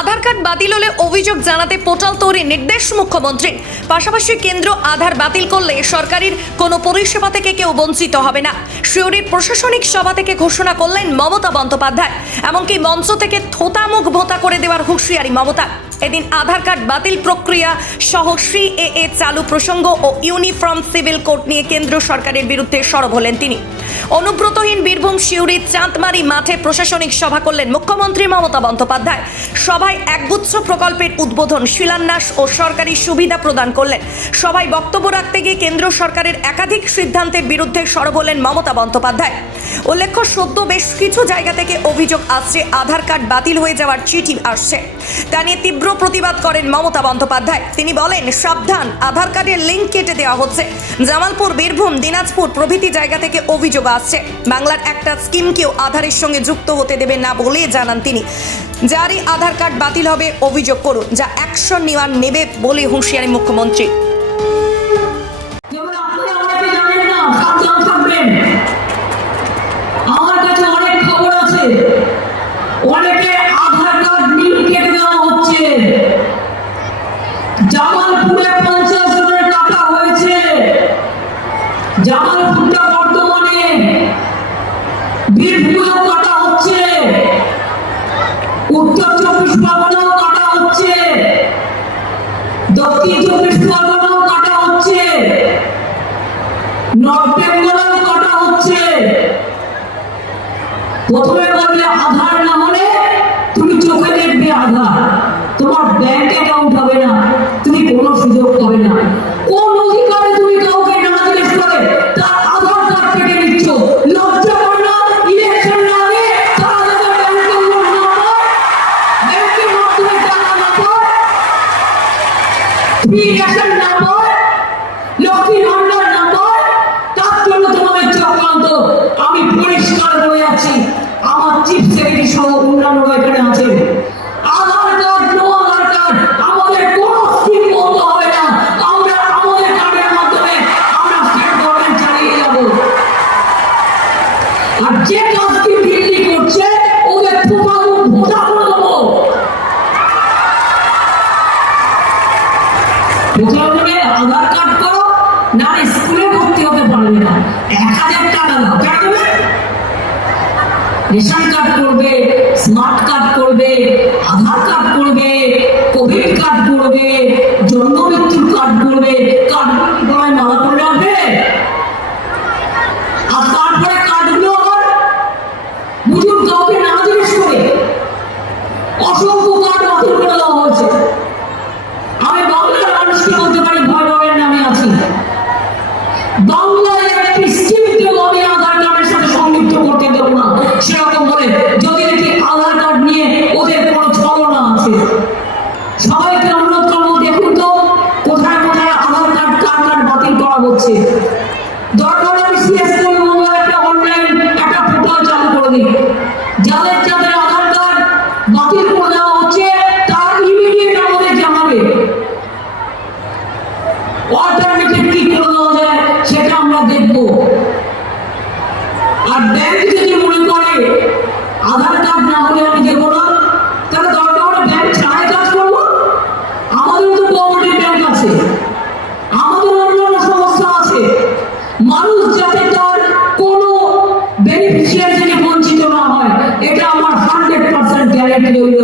আধার card বাতিল হলে অভিযোগ জানাতে পোর্টাল তৈরির নির্দেশ মুখ্যমন্ত্রীর। পাশাপাশি কেন্দ্র আধার বাতিল করলে সরকারের কোনো পরিষেবা থেকে কেউ বঞ্চিত হবে না। সিউড়ির প্রশাসনিক সভা থেকে ঘোষণা করলেন মমতা বন্দ্যোপাধ্যায়। এমনকি মঞ্চ থেকে থোতা মুখ ভোঁতা করে দেওয়ার হুঁশিয়ারি মমতা। এদিন আধার কার্ড বাতিল প্রক্রিয়া সহ সিএএ চালু প্রসঙ্গ ও ইউনিফর্ম সিভিল কোড নিয়ে কেন্দ্র সরকারের বিরুদ্ধে সরব হলেন তিনি। অনুব্রতহীন বীরভূম সিউড়ির চাঁদমারি মাঠে প্রশাসনিক সভা করলেন মুখ্যমন্ত্রী মমতা বন্দ্যোপাধ্যায়। সভায় একগুচ্ছ প্রকল্পের উদ্বোধন, শিলান্যাস ও সরকারি সুবিধা প্রদান করলেন। সভায় বক্তব্য রাখতে গিয়ে কেন্দ্র সরকারের একাধিক সিদ্ধান্তের বিরুদ্ধে সরব হলেন মমতা বন্দ্যোপাধ্যায়। উল্লেখ্য, সদ্য বেশ কিছু জায়গা থেকে অভিযোগ আসছে আধার কার্ড বাতিল হয়ে যাওয়ার চিঠি আসছে। তা নিয়ে তীব্র প্রতিবাদ করেন মমতা বন্দ্যোপাধ্যায়। তিনি বলেন, সাবধান, আধার কার্ডের লিঙ্ক কেটে দেওয়া হচ্ছে। জামালপুর, বীরভূম, দিনাজপুর প্রভৃতি জায়গা থেকে অভিযোগ আসছে। বাংলার একটা স্কিমকেও আধারের সঙ্গে যুক্ত হতে দেবে না বলে জানান তিনি। যারই আধার কার্ড বাতিল হবে অভিযোগ করুন, যা অ্যাকশন নেবে বলে হুঁশিয়ারি মুখ্যমন্ত্রী। আমার কাছে অনেক খবর আছে, অনেকে আধার কার্ড লিঙ্ক কেটে দেওয়া হচ্ছে। জামালপুরে 50 জনের কাটা হয়েছে। জামালপুরটা বর্তমানে বীরভূমেও কাটা হচ্ছে, উত্তর 24 পরগনাও কাটা হচ্ছে, দক্ষিণ 24 পরগনাও কাটা হচ্ছে, নর্থ বেঙ্গলেও কাটা হচ্ছে। প্রথমে বললে আধার না হলে তুমি চোখে দেখবে আধার, তোমার ব্যাংক অ্যাকাউন্ট হবে না, তুমি কোনো সুযোগ পাবে না। কোন অধিকারে তুমি কাউকে না জিজ্ঞেস করে তার আধার কার্ড কেটে নিচ্ছ? লজ্জা করে না? ইলেকশন আগে তার আধার ব্যাংকের লোক না পায়, ব্যাংকের মাধ্যমে টাকা না পায়, ফ্রি রেশন না পায়, লক্ষ্মীর ভান্ডার না পায়, তার জন্য তোমাদের চক্রান্ত। আমি পরিষ্কার বলে আছি, আমার চিফ সেক্রেটারি সহ অন্যান্যরা এখানে আছে। আধার কার্ড, নো আধার কার্ড, আমাদের কোনো স্কিম বন্ধ হবে না। আমরা আমাদের কার্ডের মাধ্যমে আমরা স্টেট গভর্নমেন্ট চালিয়ে যাব। আর যে কাজটি দিল্লি করছে ওদের ভোটা করে দেবো। প্রথমে আধার কার্ড করো, না স্কুলে ভর্তি হতে পারবে না। 1000 টাকা দাও, কেন দেবে? রেশন কার্ড করবে, স্মার্ট কার্ড করবে, আধার কার্ড করবে, কোভিড কার্ড করবে, জন্ম মৃত্যুর কার্ড করবে। কার্ড গলায় মালা করে রাখবে, আর তারপরে কার্ডগুলো আবার বুঝুন কাউকে না জিজ্ঞেস করে অসংখ্য কার্ড বাতিল করে দেওয়া হয়েছে। আমি বাংলার মানুষকে বলতে পারি, ভয় পাবেন না, আমি আছি। বাংলায় একটি স্কিমকেও আমি আধার কার্ডের সাথে সংযুক্ত করতে দেবো না। সেরকম বলে যদি দেখি আধার কার্ড নিয়ে ওদের কোনো ছলনা আছে, সবাইকে অনুরোধ করবো, দেখুন তো কোথায় কোথায় আধার কার্ড কার্ড বাতিল করা হচ্ছে। দরকার আমি সিএসসি একটা অনলাইন একটা পোর্টাল চালু করে দিই। যাদের যাদের আধার কার্ড বাতিল করে দেওয়া হচ্ছে তার ইমিডিয়েট আমাদের জানাবে। অল্টারনেটিভ কি করে দেওয়া যায় সেটা আমরা দেখবো। আর ব্যাংক যদি মনে করে আধার কার্ড না হলে আমি দেবো না, তাহলে দরকার হলে ব্যাংক ছাড়াই কাজ করবো। আমাদের তো কোঅপারেটিভ ব্যাংক আছে, আমাদের অন্যান্য সমস্যা আছে। মানুষ যাতে তার কোনো বেনিফিশিয়ারি থেকে বঞ্চিত না হয়, এটা আমার 100% গ্যারান্টি রইল।